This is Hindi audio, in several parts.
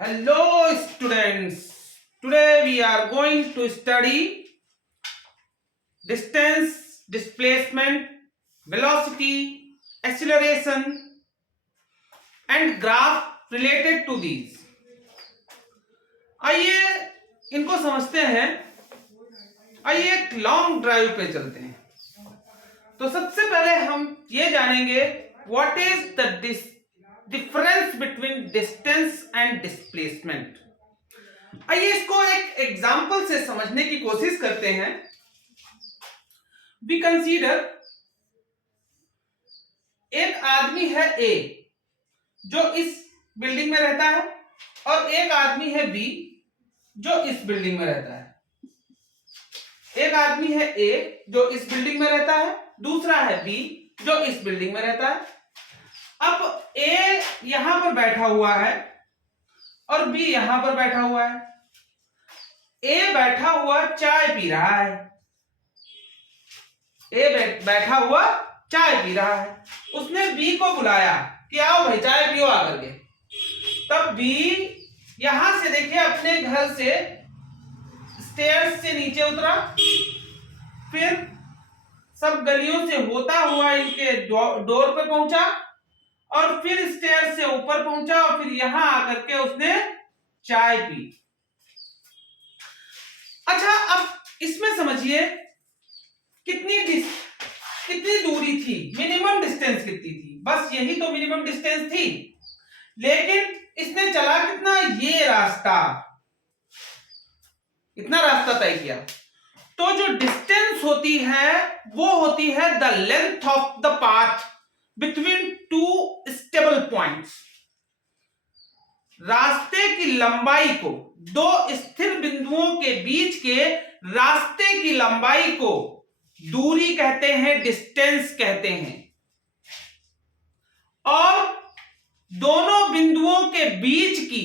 Hello students, today we are going to study distance, displacement, velocity, acceleration and graph related to these. आइए इनको समझते हैं। आइए एक लॉन्ग ड्राइव पे चलते हैं। तो सबसे पहले हम ये जानेंगे what is the difference between distance and displacement. आइए इसको एक एग्जाम्पल से समझने की कोशिश करते हैं। वी कंसीडर एक आदमी है ए जो इस बिल्डिंग में रहता है और एक आदमी है बी जो इस बिल्डिंग में रहता है। एक आदमी है ए जो इस बिल्डिंग में रहता है, दूसरा है बी जो इस बिल्डिंग में रहता है। अब ए यहां पर बैठा हुआ है और बी यहां पर बैठा हुआ है। ए बैठा हुआ चाय पी रहा है। ए बैठा हुआ चाय पी रहा है। उसने बी को बुलाया कि आओ भाई चाय पियो आकर के। तब बी यहां से देखिए अपने घर से स्टेयर्स से नीचे उतरा, फिर सब गलियों से होता हुआ इनके डोर पे पहुंचा और फिर स्टेयर से ऊपर पहुंचा और फिर यहां आकर के उसने चाय पी। अच्छा, अब इसमें समझिए कितनी दूरी थी, मिनिमम डिस्टेंस कितनी थी। बस यही तो मिनिमम डिस्टेंस थी, लेकिन इसने चला कितना, ये रास्ता, इतना रास्ता तय किया। तो जो डिस्टेंस होती है वो होती है the length of the path between two stable points. रास्ते की लंबाई को, दो स्थिर बिंदुओं के बीच के रास्ते की लंबाई को दूरी कहते हैं, डिस्टेंस कहते हैं। और दोनों बिंदुओं के बीच की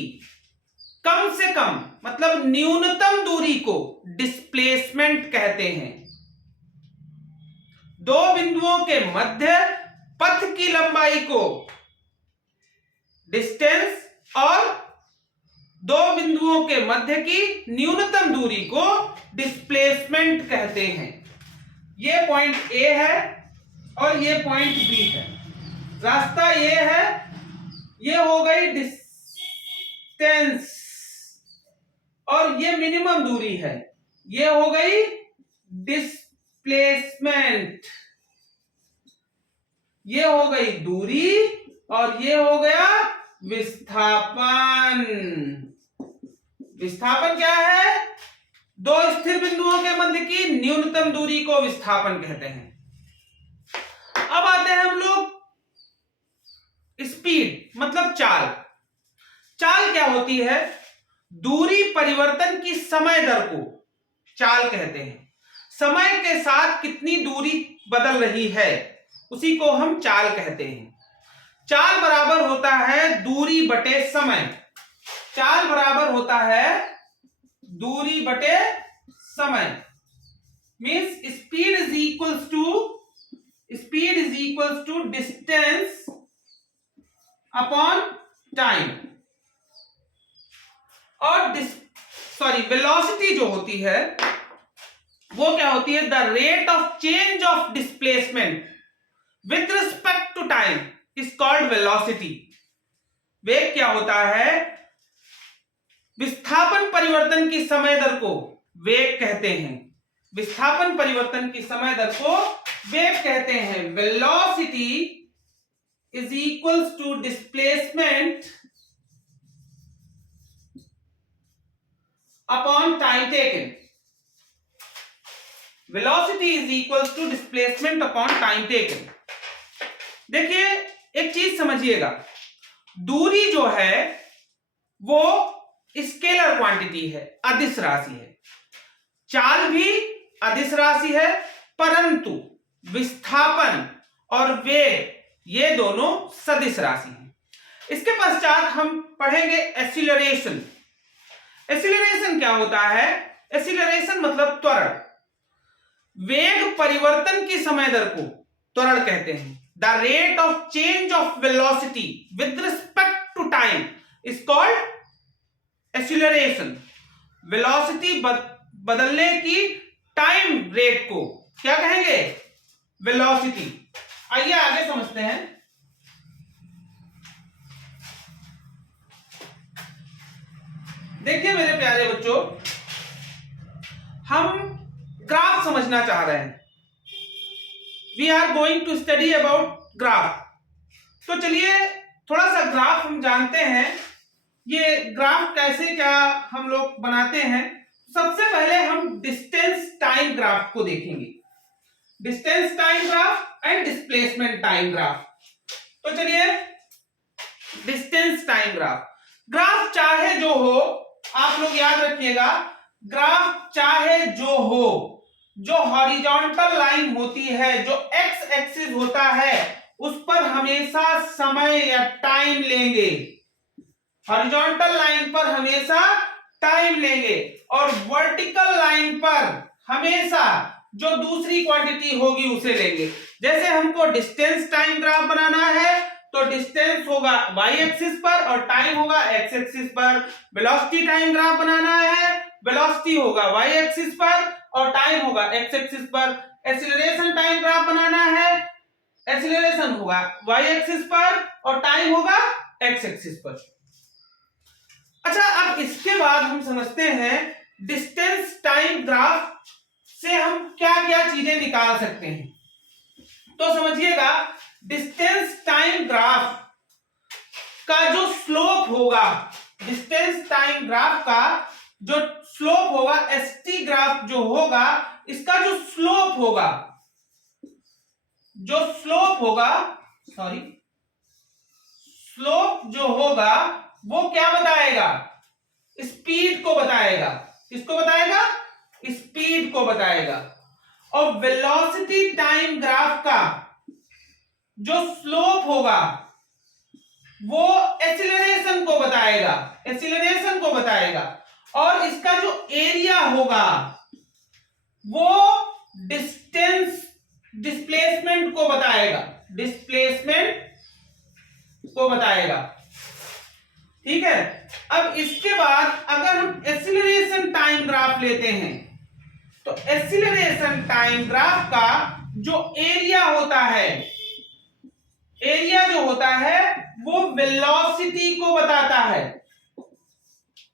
कम से कम मतलब न्यूनतम दूरी को डिस्प्लेसमेंट कहते हैं। दो बिंदुओं के मध्य पथ की लंबाई को डिस्टेंस और दो बिंदुओं के मध्य की न्यूनतम दूरी को डिस्प्लेसमेंट कहते हैं। ये पॉइंट ए है और ये पॉइंट बी है। रास्ता ये है, ये हो गई डिस्टेंस और ये मिनिमम दूरी है, ये हो गई डिस्प्लेसमेंट। ये हो गई दूरी और ये हो गया विस्थापन। विस्थापन क्या है? दो स्थिर बिंदुओं के मध्य की न्यूनतम दूरी को विस्थापन कहते हैं। अब आते हैं हम लोग स्पीड मतलब चाल। चाल क्या होती है? दूरी परिवर्तन की समय दर को चाल कहते हैं। समय के साथ कितनी दूरी बदल रही है उसी को हम चाल कहते हैं। चाल बराबर होता है दूरी बटे समय। चाल बराबर होता है दूरी बटे समय। Means speed is equals to distance upon time. और वेलोसिटी जो होती है वो क्या होती है? The rate of change of displacement with respect to time is called velocity. वेग क्या होता है? विस्थापन परिवर्तन की समय दर को वेग कहते हैं। विस्थापन परिवर्तन की समय दर को वेग कहते हैं। Velocity is equals to displacement upon time taken. Velocity is equals to displacement upon time taken. देखिए एक चीज समझिएगा, दूरी जो है वो स्केलर क्वांटिटी है, अदिश राशि है। चाल भी अदिश राशि है, परंतु विस्थापन और वेग ये दोनों सदिश राशि हैं। इसके पश्चात हम पढ़ेंगे एक्सीलरेशन। एक्सीलरेशन क्या होता है? एक्सीलरेशन मतलब त्वरण। वेग परिवर्तन की समय दर को त्वरण कहते हैं। The rate of change of velocity with respect to time is called acceleration, velocity बदलने की टाइम रेट को क्या कहेंगे? वेलोसिटी। आइए आगे समझते हैं। देखिए मेरे प्यारे बच्चों, हम ग्राफ समझना चाह रहे हैं। We are going to study about graph. तो चलिए थोड़ा सा ग्राफ हम जानते हैं। ये ग्राफ कैसे क्या हम लोग बनाते हैं। सबसे पहले हम डिस्टेंस टाइम ग्राफ को देखेंगे, distance time graph and displacement time graph. तो चलिए डिस्टेंस टाइम ग्राफ। ग्राफ चाहे जो हो, आप लोग याद रखिएगा, ग्राफ चाहे जो हो, जो हॉरिजॉन्टल लाइन होती है, जो एक्स एक्सिस होता है, उस पर हमेशा समय या टाइम लेंगे। हॉरिजॉन्टल लाइन पर हमेशा टाइम लेंगे और वर्टिकल लाइन पर हमेशा जो दूसरी क्वांटिटी होगी उसे लेंगे। जैसे हमको डिस्टेंस टाइम ग्राफ बनाना है तो डिस्टेंस होगा y एक्सिस पर और टाइम होगा x एक्सिस पर। वेलोसिटी टाइम ग्राफ बनाना है, वेलोसिटी होगा y एक्सिस पर और टाइम होगा x एक्सिस पर। एक्सीलरेशन टाइम ग्राफ बनाना है, एक्सीलरेशन होगा y एक्सिस पर और टाइम होगा x एक्सिस पर। अच्छा, अब इसके बाद हम समझते हैं डिस्टेंस टाइम ग्राफ से हम क्या क्या चीजें निकाल सकते हैं। तो समझिएगा, डिस्टेंस टाइम ग्राफ का जो स्लोप होगा, डिस्टेंस टाइम ग्राफ का जो स्लोप होगा, एसटी ग्राफ जो होगा, इसका जो स्लोप होगा, स्लोप जो होगा वो क्या बताएगा? स्पीड को बताएगा। किसको बताएगा? स्पीड को बताएगा। और वेलोसिटी टाइम ग्राफ का जो स्लोप होगा वो एक्सीलरेशन को बताएगा, एक्सीलरेशन को बताएगा। और इसका जो एरिया होगा वो डिस्प्लेसमेंट को बताएगा, डिस्प्लेसमेंट को बताएगा। ठीक है। अब इसके बाद अगर हम एक्सीलरेशन टाइम ग्राफ लेते हैं तो एक्सीलरेशन टाइम ग्राफ का जो एरिया होता है, एरिया जो होता है वो वेलोसिटी को बताता है।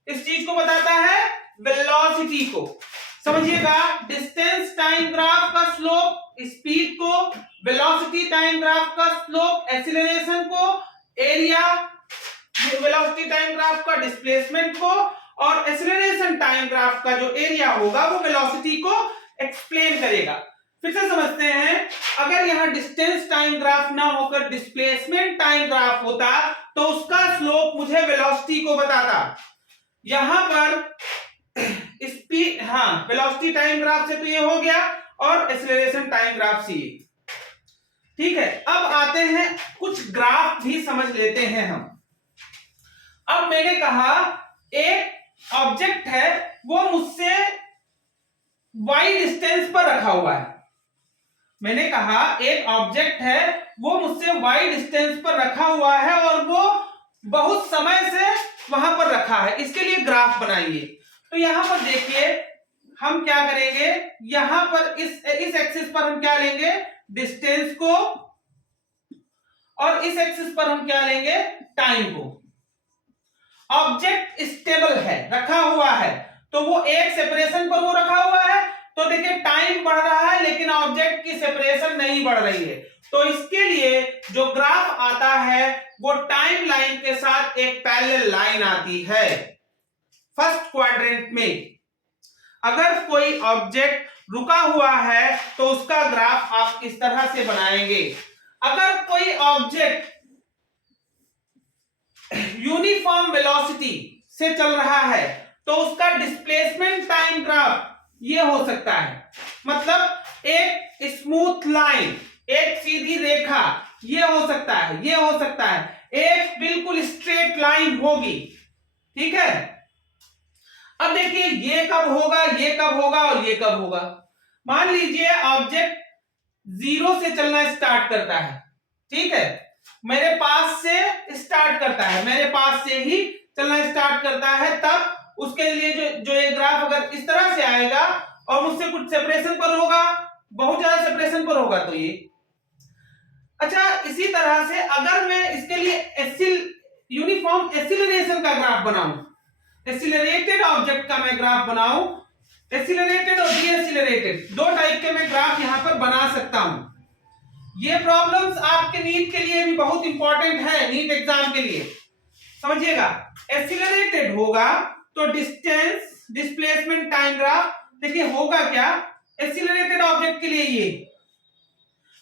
इस चीज को बताता है, वेलोसिटी को। समझिएगा, डिस्टेंस टाइम ग्राफ का स्लोप स्पीड को, वेलोसिटी टाइम ग्राफ का स्लोप एक्सीलरेशन को, एरिया वेलोसिटी टाइम ग्राफ का डिस्प्लेसमेंट को, और एक्सीलरेशन टाइम ग्राफ का जो एरिया होगा वो वेलोसिटी को एक्सप्लेन करेगा। फिर से समझते हैं, अगर यहां डिस्टेंस टाइम ग्राफ ना होकर डिस्प्लेसमेंट टाइम ग्राफ होता तो उसका स्लोप मुझे वेलोसिटी को बताता। यहां पर स्पीड, वेलोसिटी टाइम ग्राफ से तो ये हो गया और एक्सीलरेशन टाइम ग्राफ से ये। ठीक है। अब आते हैं कुछ ग्राफ भी समझ लेते हैं हम। अब मैंने कहा एक ऑब्जेक्ट है, वो मुझसे y डिस्टेंस पर रखा हुआ है। मैंने कहा एक ऑब्जेक्ट है, वो मुझसे y डिस्टेंस पर रखा हुआ है और वो बहुत समय से वहां पर रखा है। इसके लिए ग्राफ बनाइए। तो यहां पर देखिए हम क्या करेंगे, यहां पर इस एक्सिस पर हम क्या लेंगे? डिस्टेंस को, और इस एक्सिस पर हम क्या लेंगे? टाइम को। ऑब्जेक्ट स्टेबल है, रखा हुआ है, तो वो एक सेपरेशन पर वो रखा हुआ है। तो देखिए टाइम बढ़ रहा है लेकिन ऑब्जेक्ट की सेपरेशन नहीं बढ़ रही है। तो इसके लिए जो ग्राफ आता है वो टाइम लाइन के साथ एक पैरेलल लाइन आती है। फर्स्ट क्वाड्रेंट में अगर कोई ऑब्जेक्ट रुका हुआ है तो उसका ग्राफ आप इस तरह से बनाएंगे। अगर कोई ऑब्जेक्ट यूनिफॉर्म वेलोसिटी से चल रहा है तो उसका डिस्प्लेसमेंट टाइम ग्राफ ये हो सकता है। मतलब एक स्मूथ लाइन, एक सीधी रेखा, ये हो सकता है, ये हो सकता है, एक बिल्कुल स्ट्रेट लाइन होगी। ठीक है। अब देखिए ये कब होगा, ये कब होगा और ये कब होगा। मान लीजिए ऑब्जेक्ट 0 से चलना स्टार्ट करता है। ठीक है, मेरे पास से स्टार्ट करता है, मेरे पास से ही चलना स्टार्ट करता है, तब उसके लिए जो ये ग्राफ अगर इस तरह से आएगा और मुझसे कुछ सेपरेशन पर होगा, बहुत ज्यादा सेपरेशन पर होगा तो ये। अच्छा, इसी तरह से अगर मैं इसके लिए यूनिफॉर्म एक्सीलरेशन का ग्राफ बनाऊं, एक्सीलरेटेड ऑब्जेक्ट का मैं ग्राफ बनाऊं, एक्सीलरेटेड और डीएक्सीलरेटेड दो टाइप के मैं ग्राफ यहां पर बना सकता हूं। ये प्रॉब्लम्स आपके नीट के लिए भी बहुत इंपॉर्टेंट है, नीट एग्जाम के लिए समझिएगा। एक्सीलरेटेड होगा तो डिस्टेंस, डिस्प्लेसमेंट, टाइम ग्राफ, देखिए होगा क्या एक्सीलरेटेड ऑब्जेक्ट के लिए ये,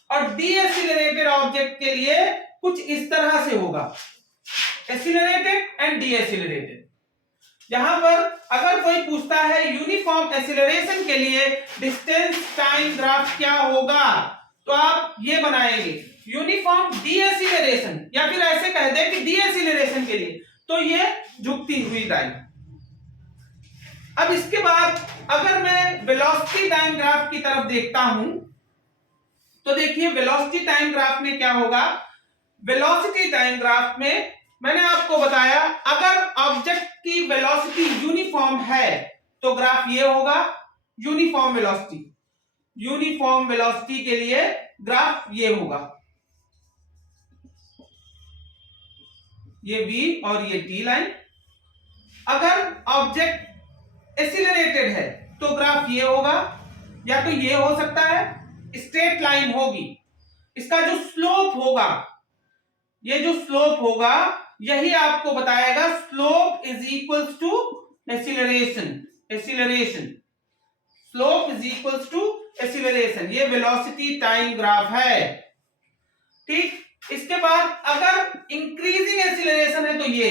और डीएक्सीलरेटेड ऑब्जेक्ट के लिए कुछ इस तरह से होगा, एक्सीलरेटेड एंड डीएक्सीलरेटेड। जहां पर अगर कोई पूछता है यूनिफॉर्म एक्सीलरेशन के लिए डिस्टेंस टाइम ग्राफ क्या होगा, तो आप ये बनाएंगे यूनिफॉर्म डीएक्सीलरेशन, या फिर ऐसे कह दे कि डीएक्सीलरेशन के लिए तो ये झुकती हुई लाइन। अब इसके बाद अगर मैं वेलोसिटी टाइम ग्राफ की तरफ देखता हूं तो देखिए वेलोसिटी टाइम ग्राफ में क्या होगा। वेलोसिटी टाइम ग्राफ में मैंने आपको बताया अगर ऑब्जेक्ट की वेलोसिटी यूनिफॉर्म है तो ग्राफ ये होगा यूनिफॉर्म वेलोसिटी। यूनिफॉर्म वेलोसिटी के लिए ग्राफ ये होगा, ये v और ये t लाइन। अगर ऑब्जेक्ट एक्सीलरेटेड है तो ग्राफ ये होगा, या तो ये हो सकता है स्ट्रेट लाइन होगी, इसका जो स्लोप होगा, ये जो स्लोप होगा यही आपको बताएगा slope is equals to acceleration. Acceleration, slope is equals to acceleration, ये वेलोसिटी टाइम ग्राफ है। ठीक, इसके बाद अगर इंक्रीजिंग एक्सीलरेशन है तो ये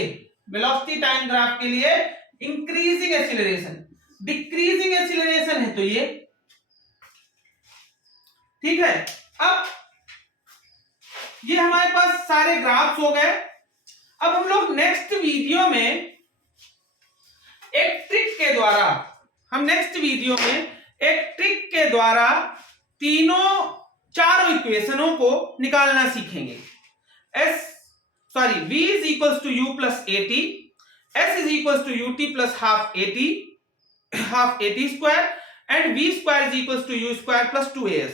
वेलोसिटी टाइम ग्राफ के लिए इंक्रीजिंग एक्सीलरेशन, डिक्रीजिंग एक्सीलरेशन है तो ये। ठीक है, अब ये हमारे पास सारे ग्राफ्स हो गए। अब हम लोग नेक्स्ट वीडियो में एक ट्रिक के द्वारा, चारों इक्वेशनों को निकालना सीखेंगे। v is equals to u plus at, s is equals to ut plus half at square, and v square is equals to u square plus 2as.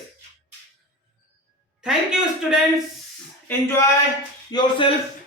Thank you students, enjoy yourself.